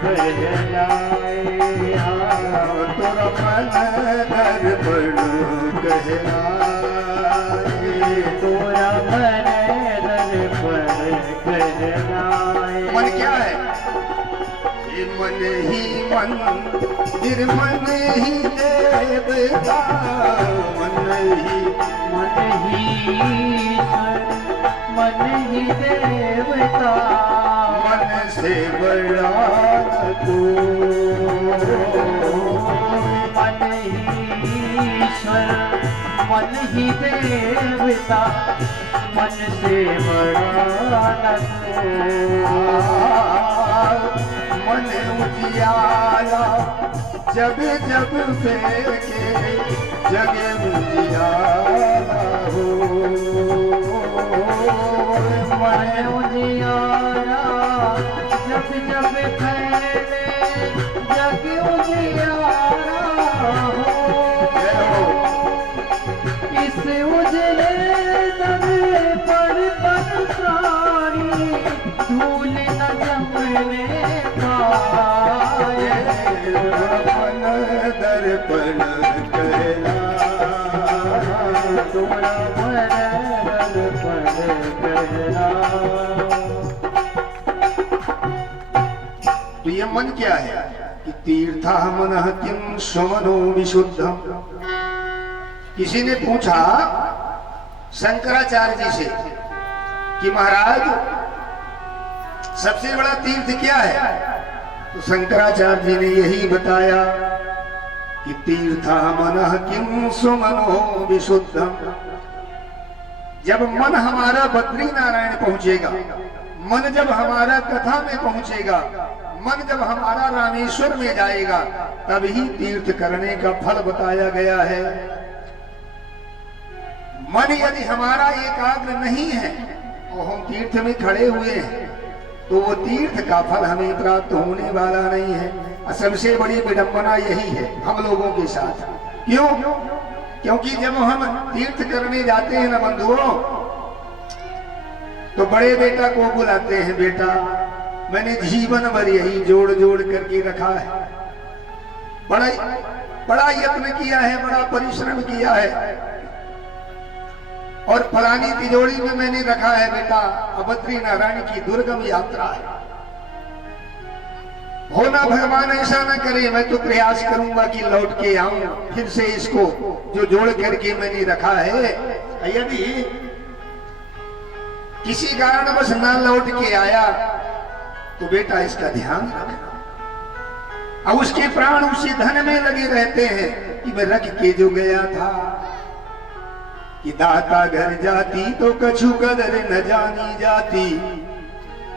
कहलाए, तोरा मन दर्पण कहलाए, तोरा मन दर्पण कहलाए। मन क्या है? ये मन ही मन, निर्मन ही देवता, मन ही ईश्वर, मन ही देवता, मन से बड़ा कोई, मन ही ईश्वर, मन ही देवता, मन से बड़ा न कोई। मन उजियाला जब जब फेंके, जगे उजियाला हो। मन उजियारा जब जब फैले, जग उजियारा हो। इस उजले तवे पर प्राणी धूल न जमने पाए, मन दर्पण कहलाए, तोरा मन दर्पण कहलाए। तो ये मन क्या है कि तीर्था मन किम स्वमनो विशुद्धम। किसी ने पूछा शंकराचार्य जी से कि महाराज सबसे बड़ा तीर्थ क्या है? तो शंकराचार्य जी ने यही बताया कि तीर्था मन किम स्वमनो विशुद्धम। जब मन हमारा बद्री नारायण पहुंचेगा, मन जब हमारा कथा में पहुंचेगा, मन जब हमारा रामेश्वर में जाएगा, तभी तीर्थ करने का फल बताया गया है। मन यदि हमारा एकाग्र नहीं है और हम तीर्थ में खड़े हुए हैं, तो वो तीर्थ का फल हमें प्राप्त होने वाला नहीं है। और सबसे बड़ी विडंबना यही है हम लोगों के साथ। क्यों? क्योंकि जब हम तीर्थ करने जाते हैं ना बंधुओं, तो बड़े बेटा को बुलाते हैं, बेटा मैंने जीवन भर यही जोड़ जोड़ करके रखा है, बड़ा यत्न किया है, बड़ा परिश्रम किया है, और फलानी तिजोरी में मैंने रखा है बेटा, बद्री नारायण की दुर्गम यात्रा है। हो ना भगवान ऐसा ना करे, मैं तो प्रयास करूंगा कि लौट के आऊं फिर से इसको जो जोड़ करके मैंने रखा है। यदि किसी कारणवश ना लौट के आया तो बेटा इसका ध्यान रखना। अब उसके प्राण उसी धन में लगे रहते हैं कि मैं रख के जो गया था कि दाता घर जाती तो कछु कदर न जानी जाती,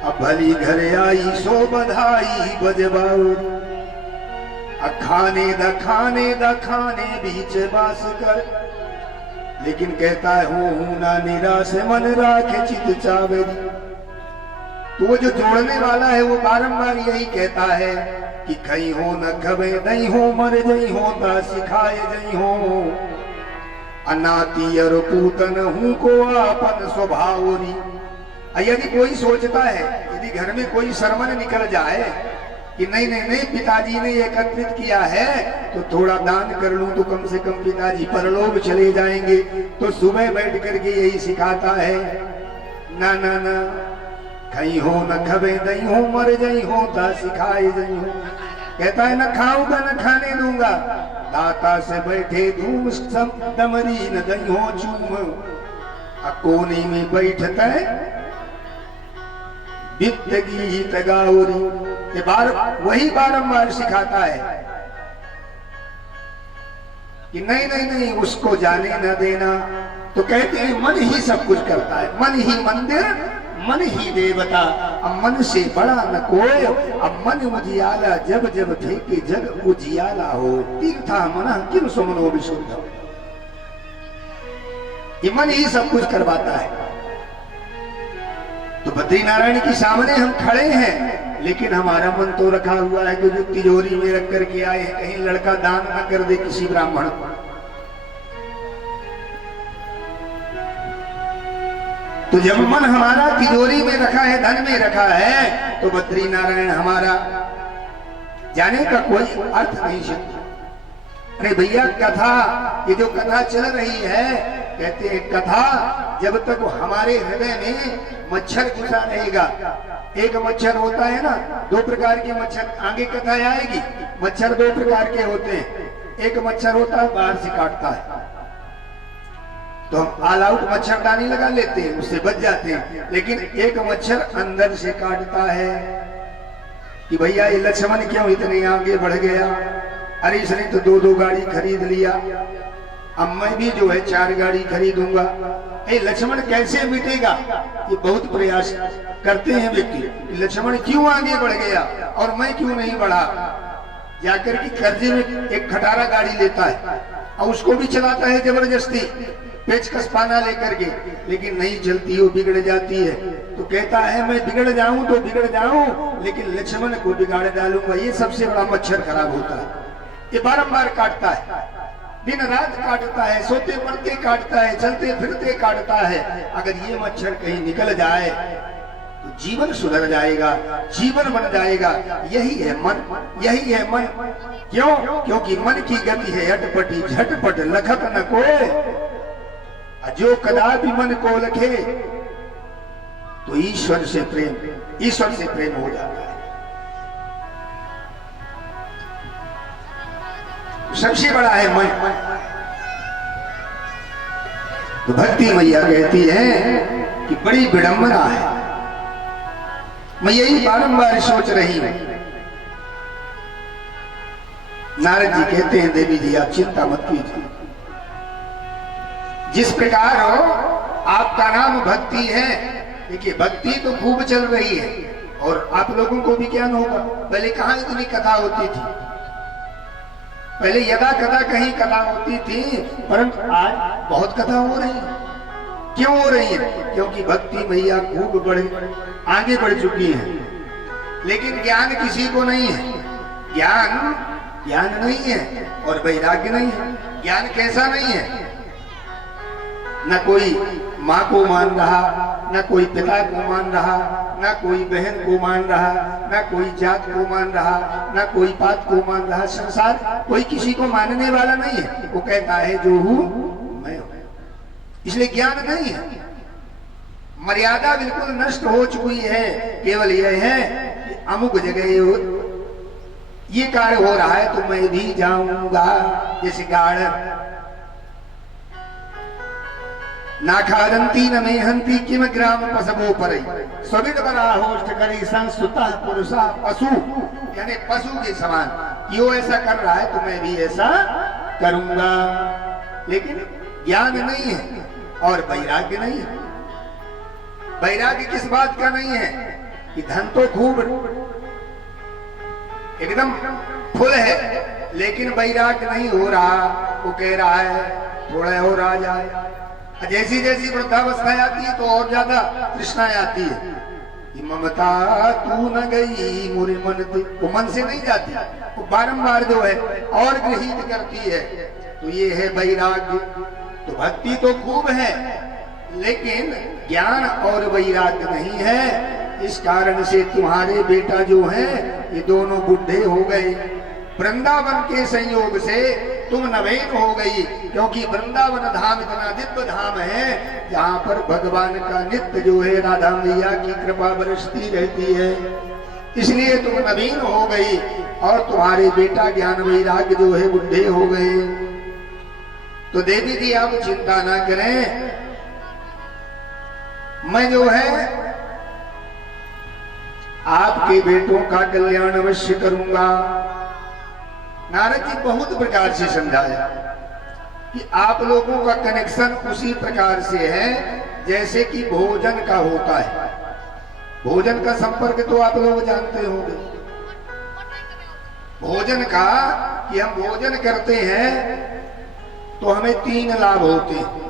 अब भली घर आई सो बधाई बजबाऊ। खाने दखाने बीच बास कर, लेकिन कहता है हूं ना निराश मन राखे चित चावेरी। तो वो जो जोड़ने वाला है वो बारंबार यही कहता है कि खई हो न खबे नहीं हो, मर जई हो ता सिखाए जई हो, अनाती और पूतन हूं को आपन स्वभावरी। यदि कोई सोचता है, यदि घर में कोई शर्मन निकल जाए कि नहीं नहीं नहीं पिताजी ने एकत्रित किया है तो थोड़ा दान कर लूं तो कम से कम पिताजी परलोक चले जाएंगे, तो सुबह बैठ करके यही सिखाता है ना ना ना, खई हो न खबे दई हो, मर जई हो ता सिखाए जई हो। कहता है न खाऊंगा न खाने दूंगा, दाता से बैठे धूम सब डमरी न दई हो चूम। कोने में बैठता है वित्त गीत गाउरी, वही बारंबार सिखाता है कि नहीं नहीं नहीं उसको जाने न देना। तो कहते हैं मन ही सब कुछ करता है, मन ही मंदिर, मन ही देवता, अब मन से बड़ा न कोई। अब मन उजियाला जब जब फेंके जग उजियाला हो, तीर्था मन किम सुमनो विशुद्ध। ये मन ही सब कुछ करवाता है। तो बद्री नारायण के सामने हम खड़े हैं, लेकिन हमारा मन तो रखा हुआ है कि जो तिजोरी में रख करके आए हैं, कहीं लड़का दान न कर दे किसी ब्राह्मण को। तो जब मन हमारा तिजोरी में रखा है, धन में रखा है, तो बद्री नारायण हमारा जाने का कोई अर्थ नहीं है। अरे भैया कथा, ये जो कथा चल रही है, कहते हैं कथा जब तक हमारे हृदय में मच्छर घुसा रहेगा। एक मच्छर होता है ना, दो प्रकार के मच्छर, आगे कथा आएगी। मच्छर दो प्रकार के होते हैं। एक मच्छर होता है बाहर से काटता है, तो हम ऑल आउट मच्छरदानी लगा लेते हैं, उससे बच जाते हैं। लेकिन एक मच्छर अंदर से काटता है कि भैया ये लक्ष्मण क्यों इतने आगे बढ़ गया, अरे इसने तो 2-2 गाड़ी खरीद लिया, अब मैं भी जो है 4 गाड़ी खरीदूंगा। ये लक्ष्मण कैसे मिटेगा? ये बहुत प्रयास करते हैं व्यक्ति, लक्ष्मण क्यों आगे बढ़ गया और मैं क्यों नहीं बढ़ा। जाकर के कर्जे में एक खटारा गाड़ी लेता है और उसको भी चलाता है जबरदस्ती, पेचकस पाना लेकर के, लेकिन नहीं चलती, वो बिगड़ जाती है। तो कहता है मैं बिगड़ जाऊं तो बिगड़ जाऊं, लेकिन लक्ष्मण को बिगाड़ डालूंगा। ये सबसे बड़ा मच्छर खराब होता है। ये बारंबार काटता है, दिन रात काटता है, सोते पड़ते काटता है, चलते फिरते काटता है। अगर ये मच्छर कहीं निकल जाए तो जीवन सुधर जाएगा, जीवन बन जाएगा। यही है मन, यही है मन। क्यों? क्योंकि मन की गति है अटपटी, झटपट लखत न कोय, जो कदापि मन को लखे तो ईश्वर से प्रेम हो जाता है। सबसे बड़ा है मन। तो भक्ति मैया कहती है कि बड़ी विडंबना है। मैं यही बारंबार सोच रही हूं। नारद जी कहते हैं देवी जी आप चिंता मत कीजिए, जिस प्रकार आपका नाम भक्ति है, देखिए भक्ति तो खूब चल रही है और आप लोगों को भी ज्ञान होगा। पहले कहाँ इतनी कथा होती थी, पहले यदा कदा कहीं कथा होती थी, परंतु आज बहुत कथा हो रही है। क्यों हो रही है? क्योंकि भक्ति मैया खूब आगे बढ़ चुकी है। लेकिन ज्ञान किसी को नहीं है, ज्ञान नहीं है और वैराग्य नहीं है। ज्ञान कैसा नहीं है? न कोई माँ को मान रहा, न कोई पिता को मान रहा, न कोई बहन को मान रहा, न कोई जात को मान रहा, न कोई पात को मान रहा। संसार कोई किसी को मानने वाला नहीं है। वो कहता है जो हूं मैं हूं, इसलिए ज्ञान नहीं है। मर्यादा बिल्कुल नष्ट हो चुकी है। केवल यह है कि अमुक जगह ये कार्य हो रहा है तो मैं भी जाऊंगा। जैसे गाड़ नाखादंती न मेहंती किम ग्राम पशवो पर स्विद बराहोष्ठ करी संस्तुता पुरुषा पशु, यानी पशु के समान कि वो ऐसा कर रहा है तो मैं भी ऐसा करूंगा। लेकिन ज्ञान नहीं है और वैराग्य नहीं है। वैराग्य किस बात का नहीं है कि धन तो खूब एकदम फुल है, लेकिन वैराग्य नहीं हो रहा। वो कह रहा है थोड़ा और आ जाए। जैसी जैसी वृद्धावस्था आती है तो और ज्यादा तृष्णा आती है। ममता तू न गई मुरे मन, वो मन से नहीं जाती, वो बारंबार जो है और गृहीत करती है। तो ये है वैराग्य। तो भक्ति तो खूब है, लेकिन ज्ञान और वैराग्य नहीं है। इस कारण से तुम्हारे बेटा जो है ये दोनों बुढ़े हो गए। वृंदावन के संयोग से तुम नवीन हो गई, क्योंकि वृंदावन धाम इतना दिव्य धाम है जहाँ पर भगवान का नित्य जो है राधा मैया की कृपा बरसती रहती है। इसलिए तुम नवीन हो गई और तुम्हारे बेटा ज्ञान वैराग्य जो है बुढ़े हो गए। तो देवी जी आप चिंता ना करें, मैं जो है आपके बेटों का कल्याण अवश्य करूंगा। नारद जी बहुत प्रकार से समझाया कि आप लोगों का कनेक्शन उसी प्रकार से है जैसे कि भोजन का होता है। भोजन का संपर्क तो आप लोग जानते होंगे। भोजन का कि हम भोजन करते हैं तो हमें 3 लाभ होते हैं।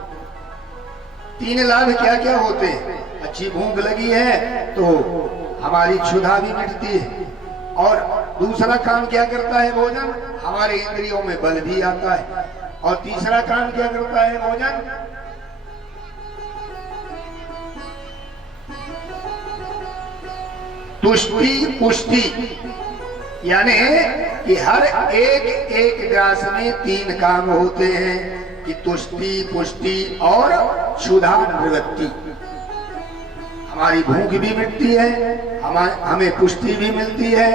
3 लाभ क्या क्या होते हैं? अच्छी भूख लगी है तो हमारी क्षुधा भी मिटती है, और दूसरा काम क्या करता है भोजन? हमारे इंद्रियों में बल भी आता है। और तीसरा काम क्या करता है भोजन? तुष्टि पुष्टि, यानी कि हर एक एक ग्रास में 3 काम होते हैं कि तुष्टि, पुष्टि और क्षुधा निवृत्ति। हमारी भूख भी मिटती है, हमें पुष्टि भी मिलती है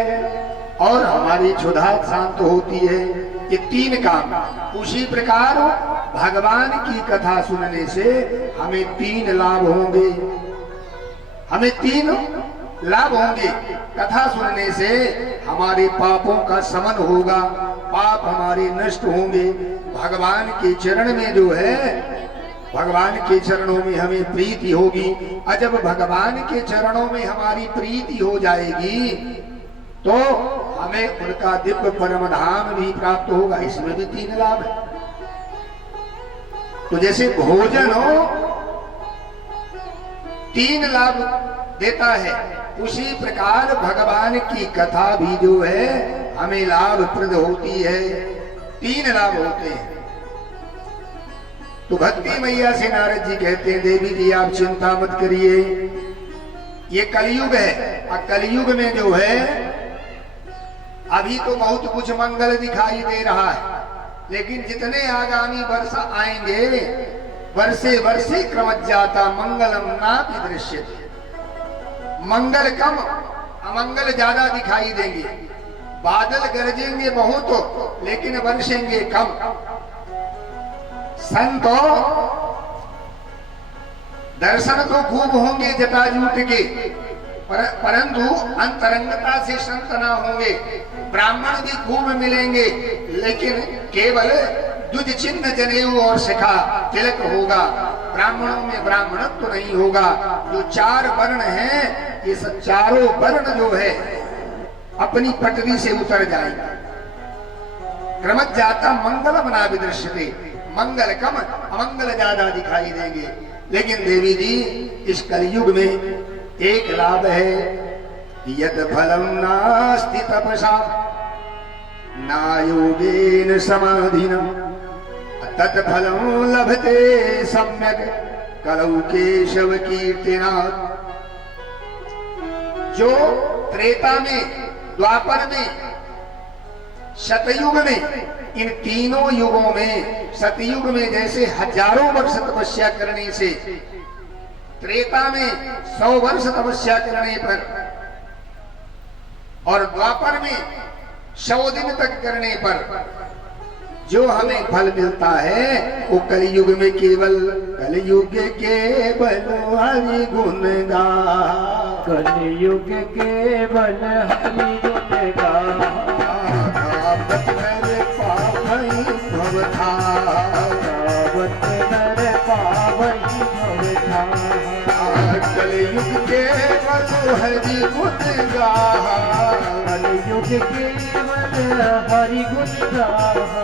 और हमारी क्षुधा शांत होती है। ये 3 काम। उसी प्रकार भगवान की कथा सुनने से हमें 3 लाभ होंगे। हमें 3 लाभ होंगे। कथा सुनने से हमारे पापों का शमन होगा, पाप हमारे नष्ट होंगे। भगवान के चरण में जो है, भगवान के चरणों में हमें प्रीति होगी। और जब भगवान के चरणों में हमारी प्रीति हो जाएगी तो हमें उनका दिव्य परम धाम भी प्राप्त होगा। इसमें भी 3 लाभ है। तो जैसे भोजन हो 3 लाभ देता है, उसी प्रकार भगवान की कथा भी जो है हमें लाभप्रद होती है। 3 लाभ होते हैं। तो भक्ति मैया से नारद जी कहते हैं, देवी जी आप चिंता मत करिए, ये कलयुग है। और कलयुग में जो है अभी तो बहुत कुछ मंगल दिखाई दे रहा है, लेकिन जितने आगामी वर्ष आएंगे वर्षे वर्षे क्रमज्जाता मंगलम नापि दृश्यते। मंगल कम, अमंगल ज्यादा दिखाई देंगे। बादल गरजेंगे बहुत लेकिन बरसेंगे कम। संतो दर्शन तो खूब होंगे जटाजूट के, परंतु अंतरंगता से संत ना होंगे। ब्राह्मण भी खूब मिलेंगे लेकिन केवल द्विज चिन्ह जनेऊ और शिखा तिलक होगा। ब्राह्मणों में ब्राह्मणत्व तो नहीं होगा। जो 4 वर्ण हैं, ये सब चारों वर्ण जो है अपनी पटरी से उतर जाएंगे। क्रमज्जाता मंगल बना विदृश्यते। मंगल कम, अमंगल ज्यादा दिखाई देंगे। लेकिन देवी जी इस कलयुग में एक लाभ है, यद फलम नास्ति तपसा ना योगेन समाधिना तत्फलम लभते सम्यक कलौ केशव कीर्तिना। जो त्रेता में, द्वापर में, सतयुग में, इन तीनों युगों में, सतयुग में जैसे हजारों वर्ष तपस्या करने से, त्रेता में 100 वर्ष तपस्या करने पर और द्वापर में 100 दिन तक करने पर जो हमें फल मिलता है वो कलयुग में केवल, कलयुग केवल हरि गुण गा, कलयुग केवल हरि गुण गा। कलयुग केवल हरि गुण गा, कलयुग केवल हरि गुण गा,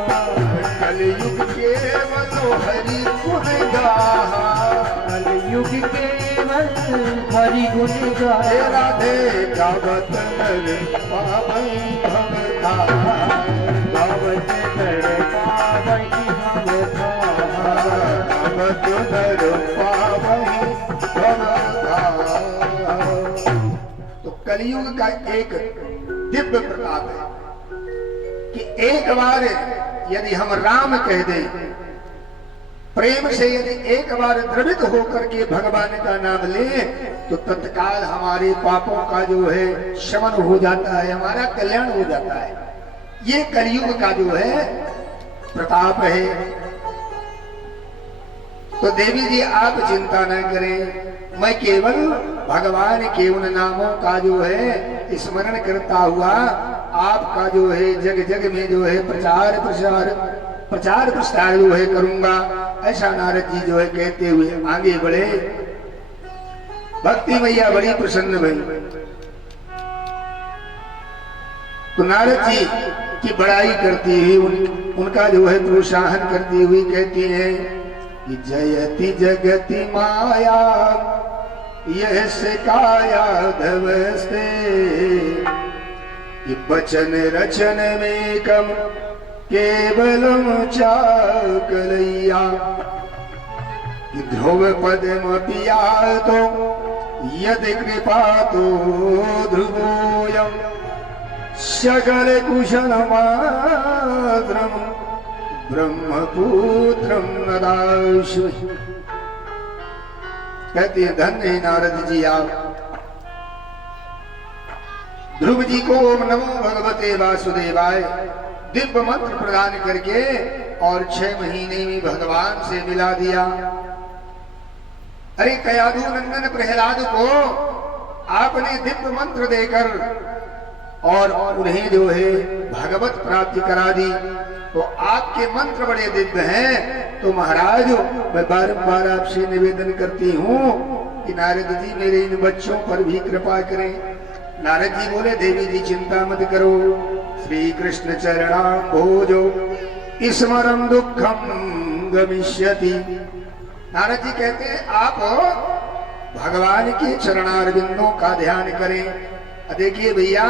कलयुग केवल हरि गुण गा, कलयुग केवल हरि गुण गा। राधे गावत नर पावई भवता, गावत नर पावई भवता, गावत नर पावई भवता। तो कलयुग का एक दिव्य प्रताप है कि एक बार यदि हम राम कह दें, प्रेम से यदि एक बार द्रवित होकर के भगवान का नाम लें तो तत्काल हमारे पापों का जो है शमन हो जाता है, हमारा कल्याण हो जाता है। ये कलयुग का जो है प्रताप है। तो देवी जी आप चिंता न करें, मैं केवल भगवान के उन नामों का जो है स्मरण करता हुआ आपका जो है जग जग में जो है प्रचार प्रसार जो है करूंगा। ऐसा नारद जी जो है कहते हुए आगे बढ़े। भक्ति मैया बड़ी प्रसन्न भई। तो नारद जी की बड़ाई करती हुई उनका जो है प्रोत्साहन करती हुई कहती हैं कि जयति जगति माया यह से काया धवस्ते, कि बचन रचन में कम केवलम चाकलैया, कि ध्रुव पदम पिया तो यदि कृपा तो ध्रुवोयम सकल कुशल मात्रम ब्रह्मपुत्रम नदाश्वहि। कहते हैं धन्य नारद जी आप। ध्रुव जी को ओम नमो भगवते वासुदेवाय दिव्य मंत्र प्रदान करके और 6 महीने में भगवान से मिला दिया। अरे कयाधु नंदन प्रहलाद को आपने दिव्य मंत्र देकर और उन्हें जो है भगवत प्राप्ति करा दी। तो आपके मंत्र बड़े दिव्य हैं। तो महाराज मैं बारंबार आपसे निवेदन करती हूँ कि नारद जी मेरे इन बच्चों पर भी कृपा करें। नारद जी बोले देवी जी चिंता मत करो, श्री कृष्ण चरणाम्भोजो स्मरं दुःखं गमिष्यति। नारद जी कहते हैं आप भगवान के चरणारविंदों का ध्यान करें। देखिए भैया,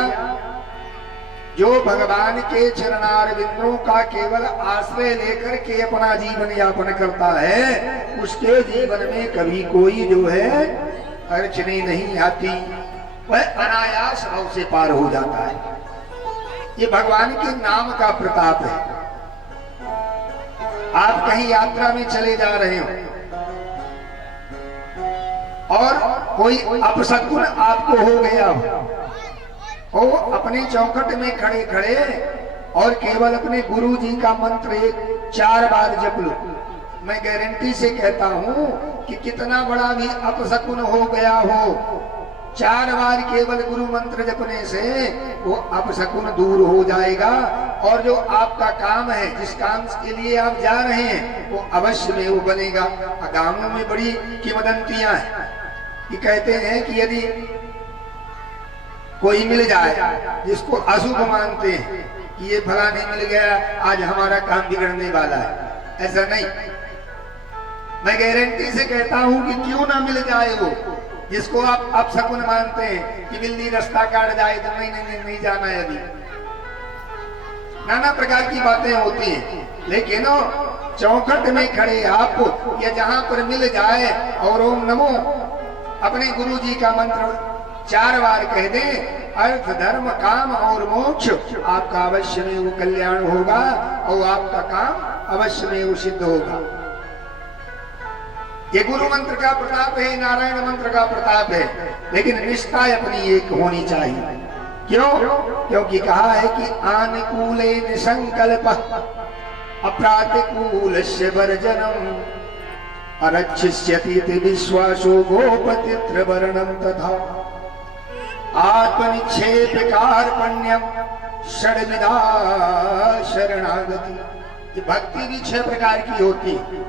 जो भगवान के चरणारविंदों का केवल आश्रय लेकर के अपना जीवन यापन करता है, उसके जीवन में कभी कोई जो है अड़चने नहीं आती, वह अनायास भाव से पार हो जाता है। ये भगवान के नाम का प्रताप है। आप कहीं यात्रा में चले जा रहे हो और कोई अपशकुन आपको हो गया हो, अपने चौखट में खड़े खड़े और केवल अपने गुरु जी का मंत्र 4 बार जप लो। मैं गारंटी से कहता हूं कि कितना बड़ा भी अपशकुन हो गया हो, 4 बार केवल गुरु मंत्र जपने से वो अपशकुन दूर हो जाएगा। और जो आपका काम है, जिस काम के लिए आप जा रहे हैं, वो अवश्य में वो बनेगा। गांवों में बड़ी किंवदंतियां हैं कि कहते हैं कि यदि कोई मिल जाए जिसको अशुभ मानते हैं कि ये फलाने मिल गया आज हमारा काम बिगड़ने वाला है, ऐसा नहीं। मैं गारंटी से कहता हूं कि क्यों ना मिल जाए वो जिसको आप अपशकुन मानते हैं कि बिल्ली रास्ता काट जाए तो नहीं जाना है अभी। नाना प्रकार की बातें होती हैं, लेकिन चौखट में खड़े आप या जहां पर मिल जाए और ओम नमो अपने गुरु जी का मंत्र 4 बार कह दें, अर्थ धर्म काम और मोक्ष आपका अवश्य में वो कल्याण होगा और आपका काम अवश्य में वो सिद्ध होगा। ये गुरु मंत्र का प्रताप है, नारायण मंत्र का प्रताप है, लेकिन निष्ठा अपनी एक होनी चाहिए। क्यों? क्योंकि कहा है कि आनुकूलेन संकल्प अप्रातिकूलस्य वर्जनम अरच्छिष्यति विश्वासो गोपतित्र वर्णम तथा आत्मनिक्षेप कार्पण्यम षड्विधा शरणागति। ये भक्ति भी 6 प्रकार की होती है।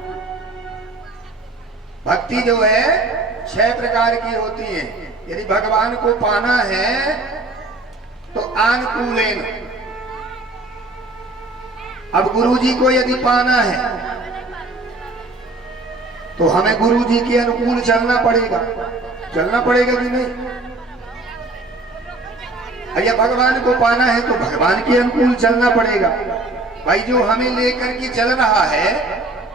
भक्ति जो है 6 प्रकार की होती है। यदि भगवान को पाना है तो आनुकूलेन, अब गुरु जी को यदि पाना है तो हमें गुरु जी के अनुकूल चलना पड़ेगा कि नहीं? या भगवान को पाना है तो भगवान के अनुकूल चलना पड़ेगा। भाई जो हमें लेकर के चल रहा है,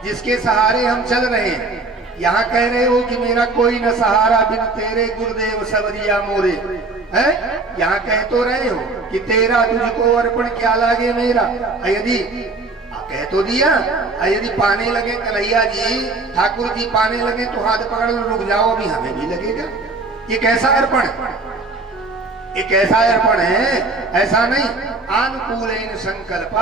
जिसके सहारे हम चल रहे हैं, यहाँ कह रहे हो कि मेरा कोई न सहारा बिन तेरे गुरुदेव सबरिया मोरे, है? यहाँ कह तो रहे हो कि तेरा तुझको अर्पण क्या लागे मेरा। यदि कह तो दिया, यदि पाने लगे कन्हैया जी, ठाकुर जी पाने लगे तो हाथ पकड़ रुक जाओ, अभी हमें भी लगेगा। ये कैसा अर्पण है? ये कैसा अर्पण है? ऐसा नहीं। आनुकूलेन संकल्प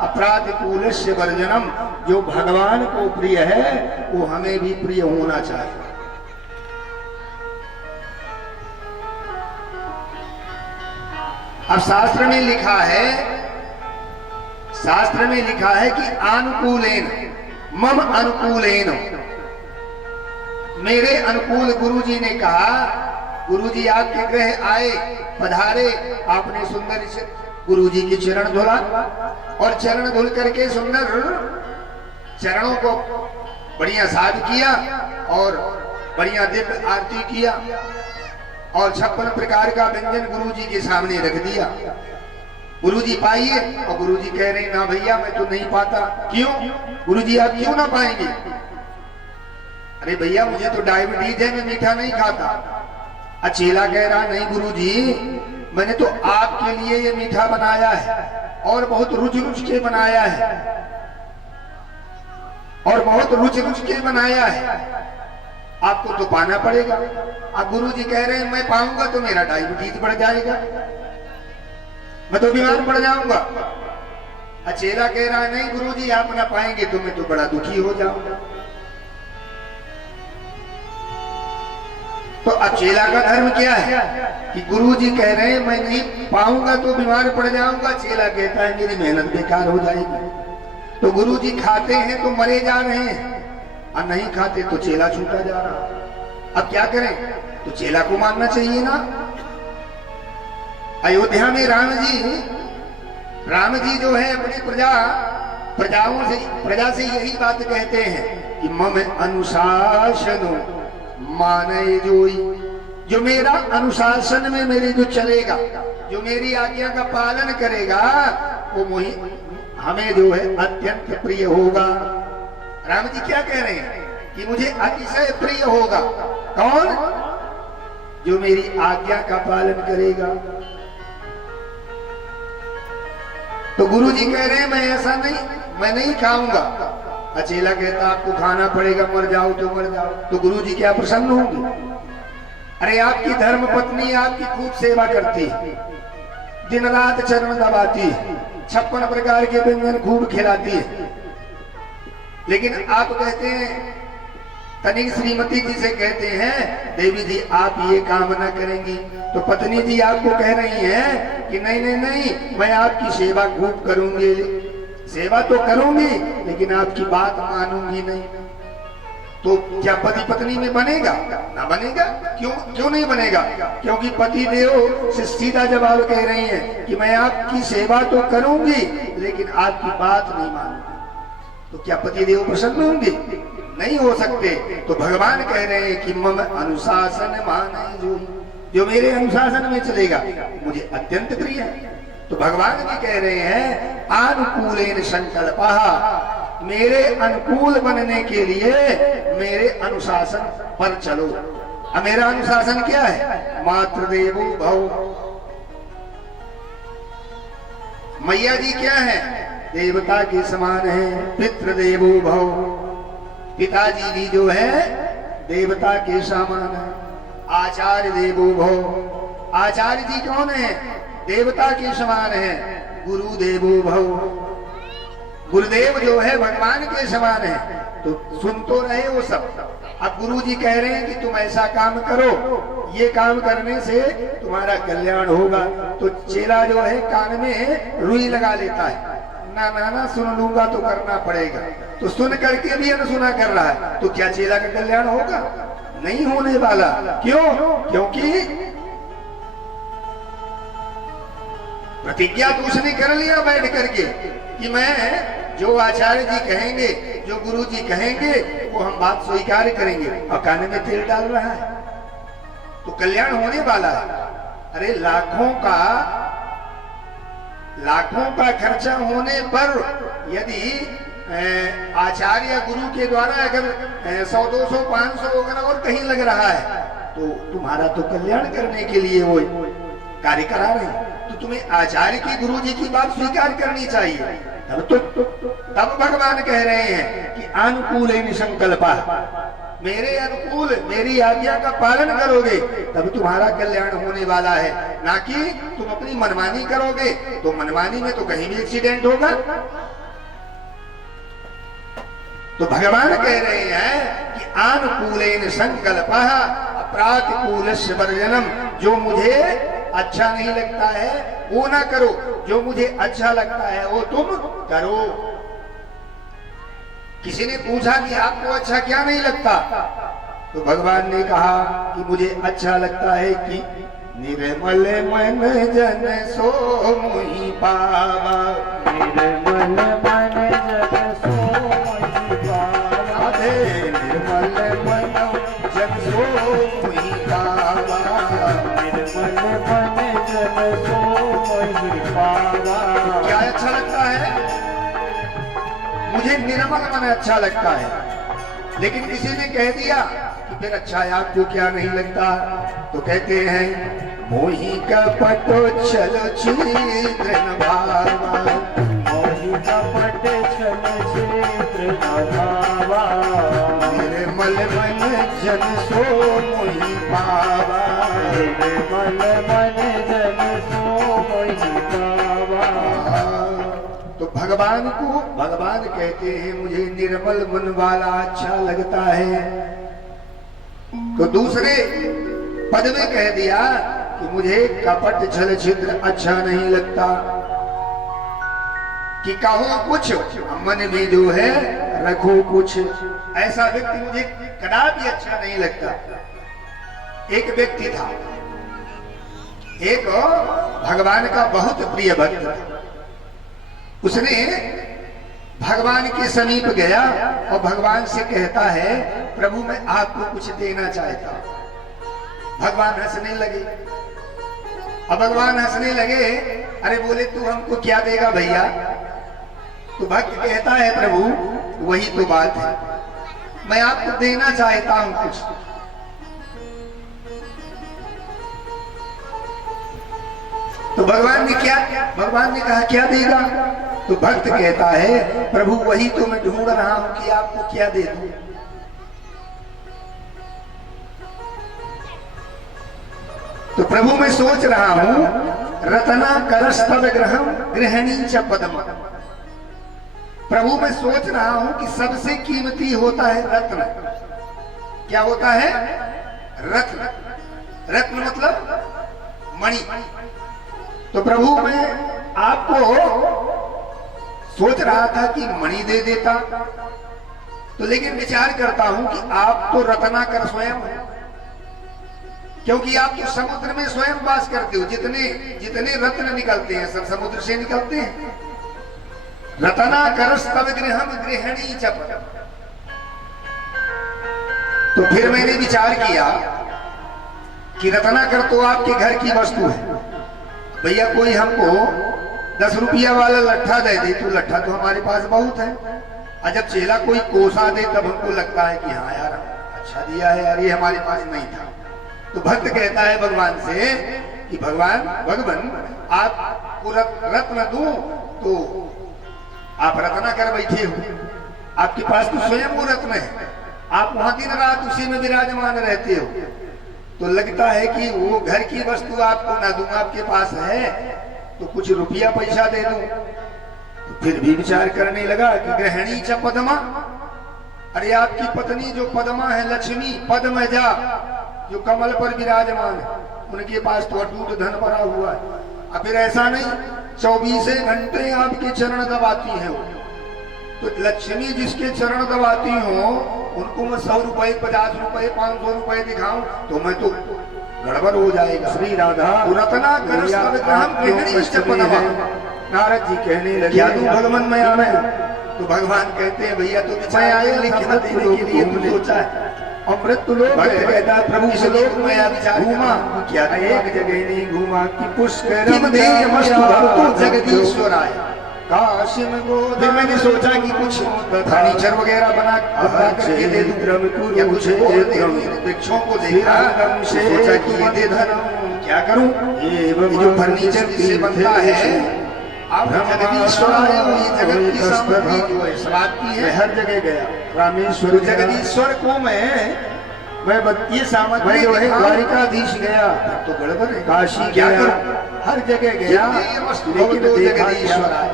अप्रातिकूलस्य वर्जनम, जो भगवान को प्रिय है वो हमें भी प्रिय होना चाहिए। अब शास्त्र में लिखा है कि अनुकूलेन मम अनुकूलेन, मेरे अनुकूल। गुरुजी ने कहा, गुरुजी आपके गृह आए, पधारे, आपने सुंदर गुरुजी के चरण धुला और चरण धुल करके सुंदर चरणों को बढ़िया साध किया और बढ़िया दिव्य आरती किया और 56 प्रकार का व्यंजन गुरुजी के सामने रख दिया। गुरुजी पाइए, और गुरुजी कह रहे ना भैया मैं तो नहीं पाता। क्यों? गुरुजी आप क्यों ना पाएंगे? अरे भैया मुझे तो डायबिटीज है, मैं मीठा नहीं खाता। चेला कह रहा नहीं गुरुजी मैंने तो आपके लिए ये मीठा बनाया है और बहुत रुच रुच के बनाया है, और बहुत रुच रुच के बनाया है, आपको तो पाना पड़ेगा। अब गुरु जी कह रहे हैं मैं पाऊंगा तो मेरा डायबिटीज बढ़ जाएगा, मैं तो बीमार पड़ जाऊंगा। चेला कह रहा है नहीं गुरु जी आप ना पाएंगे तो मैं तो बड़ा दुखी हो जाऊंगा। तो अब चेला का धर्म क्या है कि गुरु जी कह रहे हैं मैं नहीं पाऊंगा तो बीमार पड़ जाऊंगा, चेला कहता है मेरी मेहनत बेकार हो जाएगी। तो गुरु जी खाते हैं तो मरे जा रहे हैं और नहीं खाते तो चेला छूटा जा रहा। अब क्या करें, तो चेला को मानना चाहिए ना। अयोध्या में राम जी जो है अपने प्रजा से यही बात कहते हैं कि मम अनुशासन माने जोई, जो मेरा अनुशासन में मेरे जो चलेगा, जो मेरी आज्ञा का पालन करेगा वो हमें जो है अत्यंत प्रिय होगा। राम जी क्या कह रहे हैं कि मुझे अतिशय प्रिय होगा। कौन? जो मेरी आज्ञा का पालन करेगा। तो गुरु जी कह रहे हैं मैं नहीं खाऊंगा। अचेला कहता आपको खाना पड़ेगा, मर जाओ तो मर जाओ। तो गुरु जी क्या प्रसन्न होंगे? अरे आपकी धर्म पत्नी आपकी खूब सेवा करती है, दिन रात चरण दबाती है, 56 प्रकार के व्यंजन खूब खिलाती है, लेकिन आप कहते हैं तनिक श्रीमती जी से कहते हैं देवी जी आप ये काम ना करेंगी, तो पत्नी जी आपको कह रही हैं कि नहीं नहीं नहीं मैं आपकी सेवा खूब करूंगी, सेवा तो करूंगी लेकिन आपकी बात मानूंगी नहीं। तो क्या पति पत्नी में बनेगा? ना बनेगा। क्यों नहीं बनेगा? क्योंकि पति देव से सीधा जवाब कह रही हैं कि मैं आपकी सेवा तो करूंगी लेकिन आपकी बात नहीं मानूंगी। तो क्या पति देव प्रसन्न होंगे? नहीं हो सकते। तो भगवान कह रहे हैं कि मम अनुशासन माने जो मेरे अनुशासन में चलेगा मुझे अत्यंत प्रिय है। तो भगवान भी कह रहे हैं अनुकूलेन संकल्पः, मेरे अनुकूल बनने के लिए मेरे अनुशासन पर चलो। अब मेरा अनुशासन क्या है? मातृदेवो भव। मैया जी क्या है? देवता के समान है। पितृदेवो भव, पिताजी भी जो है देवता के समान है। आचार्य देवो भव, आचार्य जी कौन है? देवता के समान है। गुरुदेवो भव, गुरुदेव जो है भगवान के समान है। तो सुन तो रहे वो सब। अब गुरु जी कह रहे हैं कि तुम ऐसा काम करो, ये काम करने से तुम्हारा कल्याण होगा। तो चेला जो है कान में रुई लगा लेता है, ना ना ना सुन लूंगा तो करना पड़ेगा। तो सुन करके भी अनसुना कर रहा है, तो क्या चेला का कल्याण होगा? नहीं होने वाला। क्यों? क्योंकि प्रतिज्ञा तो उसने कर लिया बैठ करके कि मैं जो आचार्य जी कहेंगे, जो गुरु जी कहेंगे वो हम बात स्वीकार करेंगे, और कान में तेल डाल रहा है। तो कल्याण होने वाला है। अरे लाखों का खर्चा होने पर यदि आचार्य गुरु के द्वारा अगर 100, 200, 500 अगर और कहीं लग रहा है तो तुम्हारा तो कल्याण करने के लिए वो कार्य करा रहे हैं। तो तुम्हें आचार्य की गुरु जी की बात स्वीकार करनी चाहिए। तब भगवान कह रहे हैं कि अनुकूल संकल्पः, मेरे अनुकूल मेरी आज्ञा का पालन करोगे तब तुम्हारा कल्याण होने वाला है, ना कि तुम अपनी मनमानी करोगे। तो मनमानी में तो कहीं भी एक्सीडेंट होगा। तो भगवान कह रहे हैं कि अनुकूलेन संकल्पः अप्रातिकूलस्य वर्जनम, जो मुझे अच्छा नहीं लगता है वो ना करो, जो मुझे अच्छा लगता है वो तुम करो। किसी ने पूछा कि आपको अच्छा क्या नहीं लगता, तो भगवान ने कहा कि मुझे अच्छा लगता है कि निर्मल मन जन सो मोहि पावा, निर्मल मन जन सो मोहि पावा, निर्मल मन जन सो मोहि पावा, निर्मल मन जन सो मोहि पावा। क्या अच्छा लगता है? मुझे निर्मल मन अच्छा लगता है। लेकिन किसी ने कह दिया कि फिर अच्छा है आपको क्या नहीं लगता, तो कहते हैं मोहि कपट छल छिद्र न भावा, मोहि कपट छल छिद्र न भावा, निर्मल मन जन सो मोहि पावा, निर्मल मन जन सो मोहि पावा। तो भगवान कहते हैं मुझे निर्मल मन वाला अच्छा लगता है। तो दूसरे पद में कह दिया कि मुझे कपट छल छिद्र अच्छा नहीं लगता, कि कहो कुछ मन में जो है रखो कुछ, ऐसा व्यक्ति मुझे कदापि अच्छा नहीं लगता। एक व्यक्ति था, एक भगवान का बहुत प्रिय भक्त, उसने भगवान के समीप गया और भगवान से कहता है प्रभु मैं आपको कुछ देना चाहता हूं। भगवान हंसने लगे। अब भगवान हंसने लगे, अरे बोले तू हमको क्या देगा भैया? तो भक्त कहता है प्रभु वही तो बात है, मैं आपको देना चाहता हूं कुछ। तो भगवान ने कहा क्या देगा? तो भक्त कहता है प्रभु वही तो मैं ढूंढ रहा हूं कि आपको क्या दे दूं। तो प्रभु मैं सोच रहा हूं रतना करस्तव ग्रहम गृहिणी च पद्म। प्रभु मैं सोच रहा हूं कि सबसे कीमती होता है रत्न। क्या होता है? रत्न। रत्न मतलब मणि। तो प्रभु मैं आपको सोच रहा था कि मणि दे देता, तो लेकिन विचार करता हूं कि आप तो रत्नाकर स्वयं हैं, क्योंकि आप तो समुद्र में स्वयं वास करते हो। जितने रत्न निकलते हैं सब समुद्र से निकलते हैं। रत्नाकर स्तव गृहम गृहिणी च पद्म। तो फिर मैंने विचार किया कि रत्नाकर तो आपके घर की वस्तु है, भैया कोई हमको 10 रुपया वाला लट्ठा दे दे तो लट्ठा तो हमारे पास बहुत है, और जब चेला कोई कोसा दे तब हमको लगता है कि हाँ यार अच्छा दिया है यार, ये हमारे पास नहीं था। तो भक्त कहता है भगवान से कि भगवान आपको रत्न दूं तो आप रत्ना कर बैठे हो, आपके पास तो स्वयं वो रत्न है, आप वहां दिन रात उसी में विराजमान रहते हो, तो लगता है कि वो घर की वस्तु आपको ना दूं, आपके पास है तो कुछ रुपया पैसा दे दूं। तो फिर भी विचार करने लगा कि गृहिणी च पद्मा, अरे आपकी पत्नी जो पद्मा है, लक्ष्मी पद्म जा जो कमल पर विराजमान है, उनके पास तो अटूट धन भरा हुआ है। अब फिर ऐसा नहीं 24 घंटे आपके चरण दबाती है, तो लक्ष्मी जिसके चरण दबाती हो उनको मैं 100 रुपए 50 रुपए 500 रुपए दिखाऊं तो मैं तो गड़बड़ हो जाएगा। श्री राधा रत्ना कर नारद जी कहने लगे क्या तू भगवान मैं आवे? तो भगवान कहते हैं भैया तो विचार लिखना देने के लिए तू सोचा है। अमृत लोक कहता है प्रभु इस लोक में आप घूमा क्या एक जगह नहीं घूमा कि पुष्कर जगदीश्वर आए काशी में गोद। फिर मैंने सोचा कि कुछ फर्नीचर वगैरं बना करके दे दूं, या कुछ वृक्षों को देखा सोचा कि ये दे धर्म क्या करूं, ये जो फर्नीचर जिससे बनता है। आप जगदीश्वर आए हो, ये जगत की सामग्री जो है सब आपकी है। हर जगह गया रामेश्वर जगदीश्वर को मैं ये सामग्री जो है द्वारिकाधीश गया तो गड़बड़ है, काशी क्या गया, करूं? हर जगह गया, लेकिन जगदीश्वर आए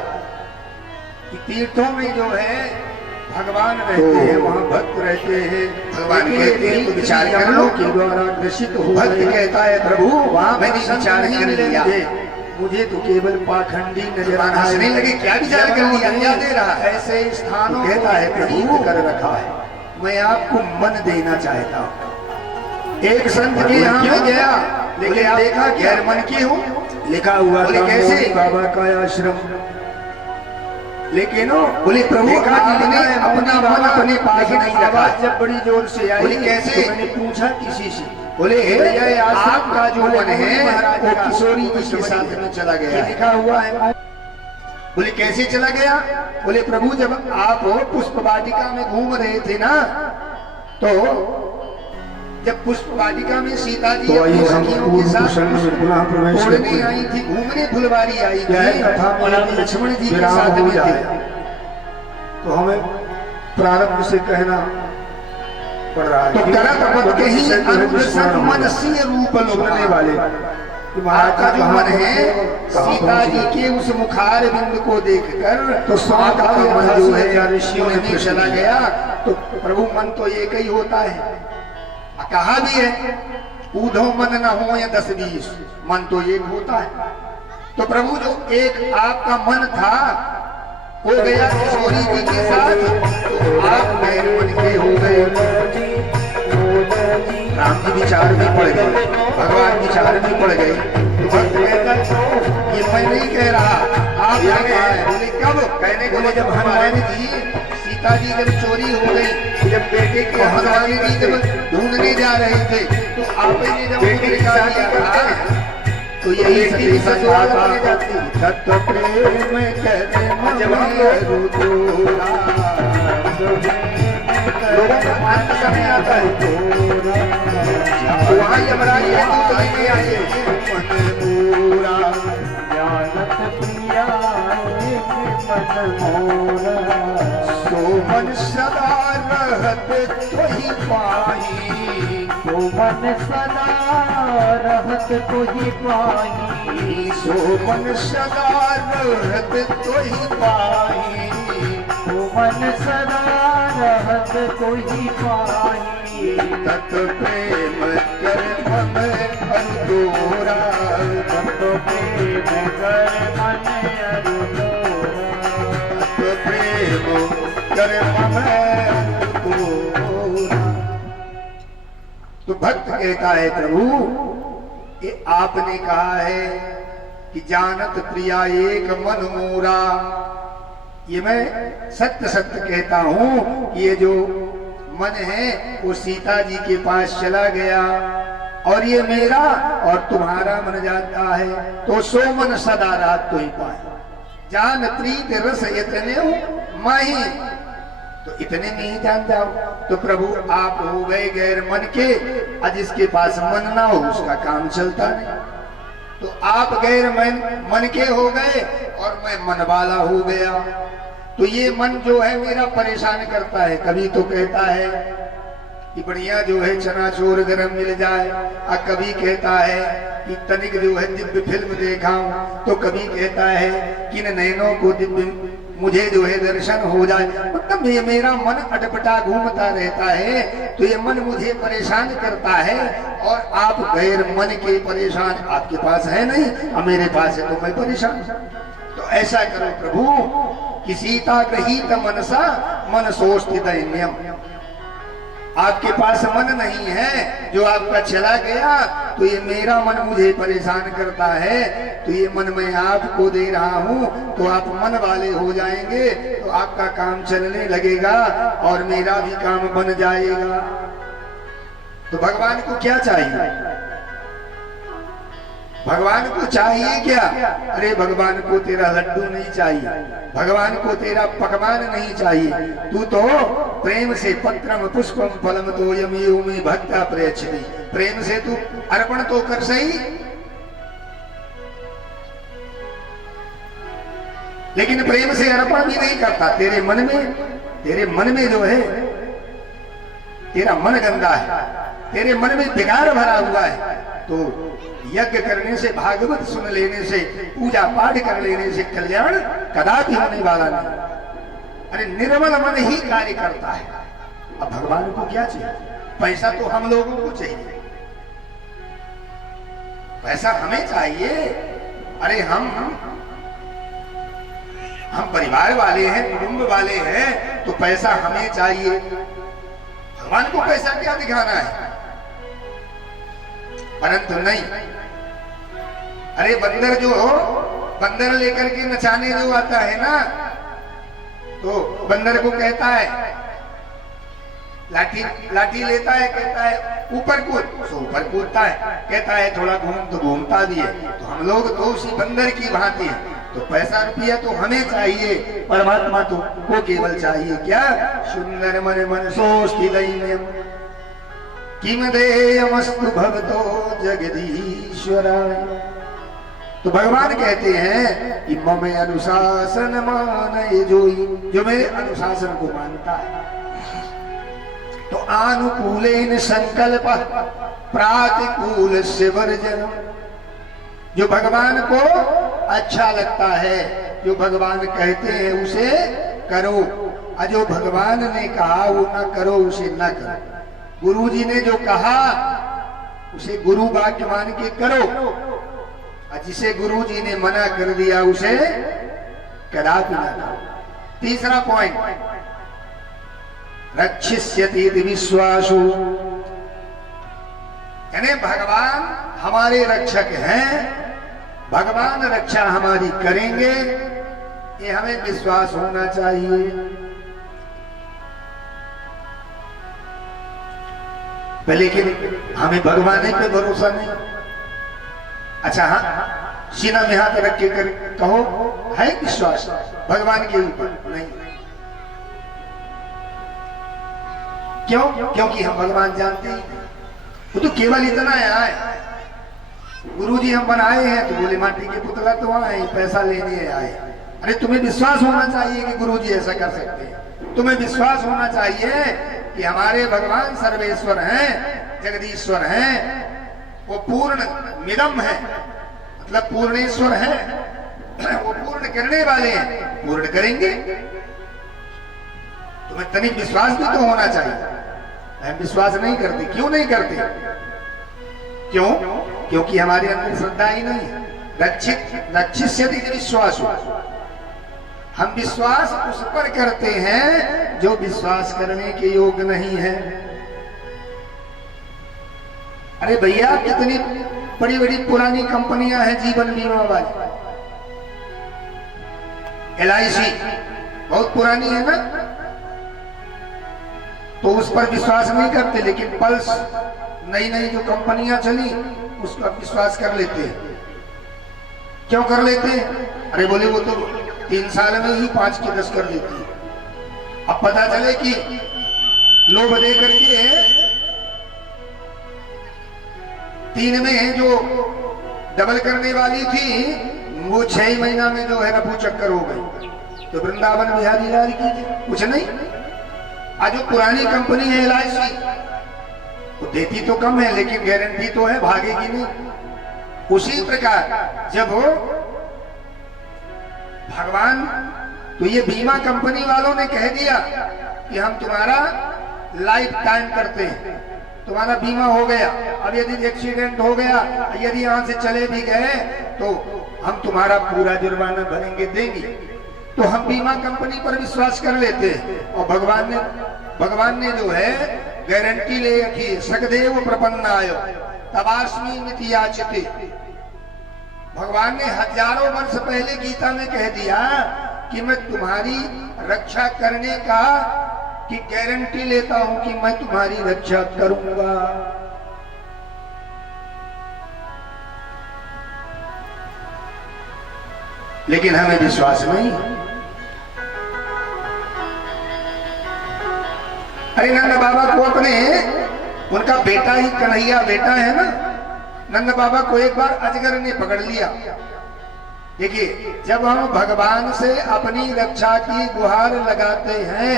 कि तीर्थों में जो है भगवान रहते हैं, वहाँ भक्त रहते हैं। भगवान कहते हैं तो विचार कर लो के द्वारा ग्रसित हो भक्त कहता है प्रभु वहाँ मैंने विचार कर लिया, मुझे तो केवल पाखंडी नजर हंसने लगे क्या विचार कर लिया, क्या दे रहा है? ऐसे स्थानों कहता है प्रभु कर रखा है, मैं आपको मन देना चाहता हूँ। एक संत के यहाँ में गया, लेकिन देखा गैर मन की हूँ लिखा हुआ बोले था कैसे? मोदी बाबा का आश्रम, लेकिन बोले प्रभु देखा आपने अपना मन अपने पास नहीं रखा। आवाज जब बड़ी जोर से आई बोले कैसे? तो मैंने पूछा किसी से, बोले ये आश्रम आपका जो बोले मन है महाराज वो का किशोरी जी के साथ में चला ये गया है। लिखा हुआ है। बोले कैसे चला गया? बोले प्रभु जब आप पुष्प वाटिका में घूम रहे थे ना, तो जब पुष्प वाटिका में सीता जी तो अपनी आइए हम सखियों के पूर्व साथ प्रसंग में पुनः प्रवेश तोड़ने करते हैं। आई थी, घूमने फुलवारी आई क्या है थी कथा और में अब लक्ष्मण जी के विराम साथ हो में जाए थे। तो हमें प्रारंभ से कहना पड़ रहा है तो करत बद कहीं विषय जो है अनुदर्शन विस्मरण मन होगा। से रूप सुनने लोभा। वाले कि महाराज आपका जो कहाँ मन है कहाँ सीता पहुंच जी गए। के उस मुखार बिंद को देखकर तो स्वाद आपका का मन जो है या ऋषियों ने में प्रश्न चला किया। गया। तो प्रभु मन तो एक ही होता है, कहा भी है ऊधो मन न हो या 10-20, मन तो एक होता है। तो प्रभु जो एक आपका मन था हो गया किशोरी जी के साथ, तो आप गैर मन के हो गए। राम जी विचार में पड़ गए, भगवान विचार में पड़ गए। तो भक्त कहता ये मैं नहीं कह रहा, आप कह रहे हैं। बोले कब? कहने बोले जब हनुमान जी सीता जी जब चोरी हो गई, जब बेटे के हनुमान जी जब ढूंढने जा रहे थे, तो आपने जब बेटे का किया तो यही सती ससुराल बने जाती। तत्व प्रेम कहते जब हम लोगों का अंत समय आता है वहाँ यमराज है तो लेके आए मन पूरा जानत प्रिया मन मोरा सो मन सदा रहते तो ही पाही तो मन सदा रहत तो ही पाही सो मन सदा रहते तो ही पाही तो मन सदा रहत तो ही पाही तत् प्रेम कर मन अनुदोरा तो प्रेम कर मन अरुदोरा तत् प्रेम कर मन अनुदोरा। तो भक्त कहता है प्रभु ये आपने कहा है कि जानत प्रिया एक मन मोरा। ये मैं सत्य सत्य कहता हूं कि ये जो मन है वो सीता जी के पास चला गया और ये मेरा और तुम्हारा मन जाता है। तो सो मन सदा रात तो ही पाए जान प्रीत रस इतने हो माही, तो इतने में ही जान जाओ। तो प्रभु आप हो गए गैर मन के, आज जिसके पास मन ना हो उसका काम चलता नहीं। तो आप गैर मन के हो गए और मैं मन वाला हो गया। तो ये मन जो है मेरा परेशान करता है। कभी तो कहता है कि बढ़िया जो है चनाचोर गरम मिल जाए, और कभी कहता है कि तनिक जो है दिव्य फिल्म देखाऊं, तो कभी कहता है कि न नैनों को दिव्य मुझे जो है दर्शन हो जाए। मतलब ये मेरा मन अटपटा घूमता रहता है। तो ये मन मुझे परेशान करता है और आप गैर मन के परेशान आपके पास है नहीं और मेरे पास है तो मैं परेशान। तो ऐसा करो प्रभु कि सीता गृहीत मनसा मन सोचती दैन्यम। आपके पास मन नहीं है जो आपका चला गया, तो ये मेरा मन मुझे परेशान करता है। तो ये मन मैं आपको दे रहा हूँ, तो आप मन वाले हो जाएंगे, तो आपका काम चलने लगेगा और मेरा भी काम बन जाएगा। तो भगवान को क्या चाहिए? भगवान को चाहिए क्या? अरे भगवान को तेरा लड्डू नहीं चाहिए, भगवान को तेरा पकवान नहीं चाहिए। तू तो प्रेम से पत्रम पुष्पम फलम तोयम यूमी भक्ता प्रयच्छति। प्रेम से तू अर्पण तो कर सही, लेकिन प्रेम से अर्पण भी नहीं करता। तेरे मन में जो है तेरा मन गंदा है, तेरे मन में विकार भरा हुआ है। तो यज्ञ करने से, भागवत सुन लेने से, पूजा पाठ कर लेने से कल्याण कदापि होने वाला नहीं। अरे निर्मल मन ही कार्य करता है। अब भगवान को क्या चाहिए? पैसा तो हम लोगों को चाहिए, पैसा हमें चाहिए। अरे हम परिवार वाले हैं, कुटुंब वाले हैं, तो पैसा हमें चाहिए। भगवान को पैसा क्या दिखाना है? परंतु नहीं। अरे बंदर जो हो, बंदर लेकर के नचाने जो आता है ना, तो बंदर को कहता है, लाठी लेता है, कहता है ऊपर कूद, तो ऊपर कूदता है, कहता है थोड़ा घूम, तो घूमता भी है। तो हम लोग तो उसी बंदर की भांति हैं। तो पैसा रुपया तो हमें चाहिए, परमात्मा तो को केवल चाहिए क्या? सुंदर मन मन सोचती दैन्यम। किम देयमस्तु भवतो जगदीश्वराय। तो भगवान कहते हैं कि मम अनुशासन मानय जोई, जो मेरे अनुशासन को मानता है। तो आनुकूलेन संकल्प प्रातिकूल से वर्जनम, जो भगवान को अच्छा लगता है, जो भगवान कहते हैं उसे करो, और जो भगवान ने कहा वो ना करो, उसे ना करो। गुरु जी ने जो कहा उसे गुरु वाक्य मान के करो, और जिसे गुरु जी ने मना कर दिया उसे कदापि ना करो। तीसरा पॉइंट, रक्षिष्यति विश्वासु, यानी भगवान हमारे रक्षक हैं, भगवान रक्षा हमारी करेंगे, ये हमें विश्वास होना चाहिए। लेकिन हमें भगवान पे भरोसा नहीं। अच्छा हाँ, सीना में हाथ रख के कर कहो है विश्वास भगवान के ऊपर? नहीं। क्यों? क्योंकि हम भगवान जानते ही नहीं। वो तो केवल इतना है, गुरुजी हम बनाए हैं तो बोले माटी के पुतला तो आए, पैसा लेने आए। अरे तुम्हें विश्वास होना चाहिए कि गुरुजी ऐसा कर सकते हैं। तुम्हें विश्वास होना चाहिए कि हमारे भगवान सर्वेश्वर हैं, जगदीश्वर हैं, वो पूर्ण मिदम है, मतलब पूर्णेश्वर है, वो पूर्ण करने वाले हैं, पूर्ण करेंगे। तुम्हें तनिक विश्वास भी तो होना चाहिए। हम विश्वास नहीं करते। क्यों नहीं करते? क्यों? क्योंकि हमारे अंदर श्रद्धा ही नहीं है। रक्षिष्यति विश्वास, हम विश्वास उस पर करते हैं जो विश्वास करने के योग्य नहीं है। अरे भैया, कितनी बड़ी बड़ी पुरानी कंपनियां हैं जीवन बीमा वाली, LIC बहुत पुरानी है ना, तो उस पर विश्वास नहीं करते। लेकिन पल्स नई नई जो कंपनियां चली उस पर विश्वास कर लेते हैं। क्यों कर लेते हैं? अरे बोले वो तो 3 साल में ही 5 के 10 कर देती है। अब पता चले कि लोभ दे करके 3 में जो डबल करने वाली थी वो 6 महीना में जो है रफू चक्कर हो गई। तो वृंदावन बिहारी लाल की कुछ नहीं। आज जो पुरानी कंपनी है LIC, वो देती तो कम है लेकिन गारंटी तो है, भागेगी नहीं। उसी प्रकार जब हो भगवान, तो ये बीमा कंपनी वालों ने कह दिया कि हम तुम्हारा लाइफ टाइम करते हैं, तुम्हारा बीमा हो गया। अब यदि एक्सीडेंट हो गया, यदि यहाँ से चले भी गए तो हम तुम्हारा पूरा जुर्माना भरेंगे, देंगे। तो हम बीमा कंपनी पर विश्वास कर लेते हैं। और भगवान ने जो है गारंटी ले रखी, सकदेव प्रपन्नाय तवास्मि मिति याचते। भगवान ने हजारों वर्ष पहले गीता में कह दिया कि मैं तुम्हारी रक्षा करने का की गारंटी लेता हूं कि मैं तुम्हारी रक्षा करूंगा। लेकिन हमें विश्वास नहीं। अरे नंद बाबा को अपने, उनका बेटा ही कन्हैया बेटा है ना, नंद बाबा को एक बार अजगर ने पकड़ लिया। देखिए, जब हम भगवान से अपनी रक्षा की गुहार लगाते हैं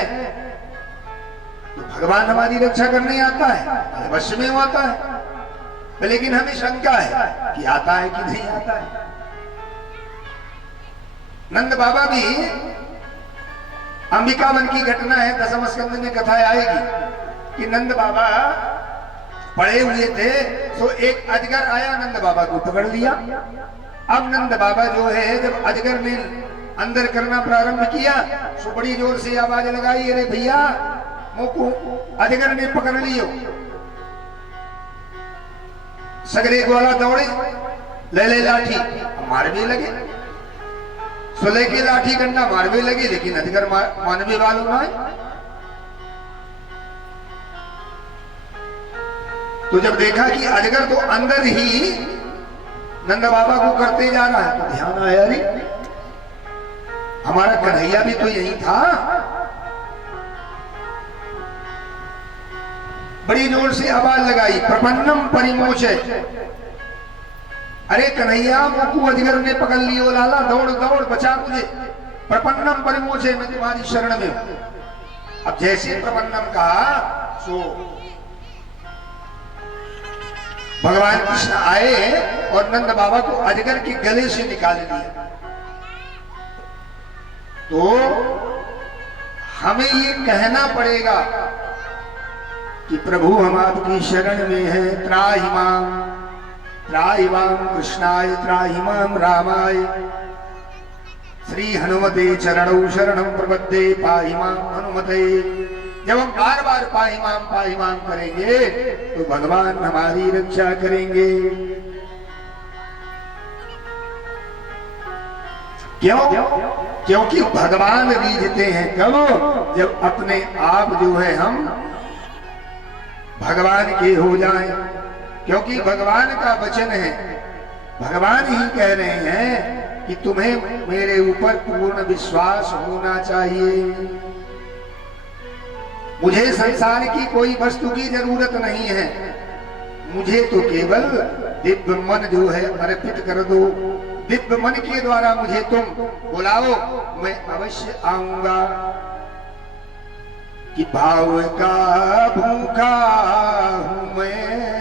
तो भगवान हमारी रक्षा करने आता है, अवश्य में वो आता है। लेकिन हमें शंका है कि आता है कि नहीं आता है। नंद बाबा भी, अंबिका वन की घटना है, 10वें स्कंद में कथा आएगी कि नंद बाबा पड़े हुए थे तो एक अजगर आया, नंद बाबा को पकड़ लिया। अब नंद बाबा जो है, जब अजगर ने अंदर करना प्रारंभ किया तो बड़ी जोर से आवाज लगाई, अरे भैया मोको अजगर ने पकड़ लियो। सगरे ग्वाला दौड़े, ले लाठी, मारने लगे। सुले की लाठी डंडा मारने लगे, लेकिन अजगर मानवे वालों ना है। तो जब देखा कि अजगर तो अंदर ही नंद बाबा को करते जा रहा है, तो ध्यान आया, अरे हमारा कन्हैया भी तो यही था। बड़ी जोर से आवाज लगाई, प्रपन्नम परिमोचे। अरे कन्हैया, मुकु अजगर ने पकड़ लियो लाला, दौड़ दौड़ बचा मुझे। प्रपन्नम परिमोचे, मैं तुम्हारी शरण में हूं। अब जैसे प्रपन्नम कहा सो भगवान कृष्ण आए और नंद बाबा को अजगर के गले से निकाल दिया। तो हमें ये कहना पड़ेगा कि प्रभु हम आपकी शरण में हैं। त्राहि माम कृष्णाय, त्राहि माम रामाय, श्री हनुमते चरणौ शरणं प्रपद्ये, पाहि माम हनुमते। जब हम बार बार पाहि माम करेंगे तो भगवान हमारी रक्षा करेंगे। क्यों? क्योंकि भगवान रीझते हैं कब? जब अपने आप जो है हम भगवान के हो जाएं। क्योंकि भगवान का वचन है, भगवान ही कह रहे हैं कि तुम्हें मेरे ऊपर पूर्ण विश्वास होना चाहिए। मुझे संसार की कोई वस्तु की जरूरत नहीं है, मुझे तो केवल दिव्य मन जो है अर्पित कर दो। दिव्य मन के द्वारा मुझे तुम बुलाओ, मैं अवश्य आऊंगा। कि भाव का भूखा हूं मैं,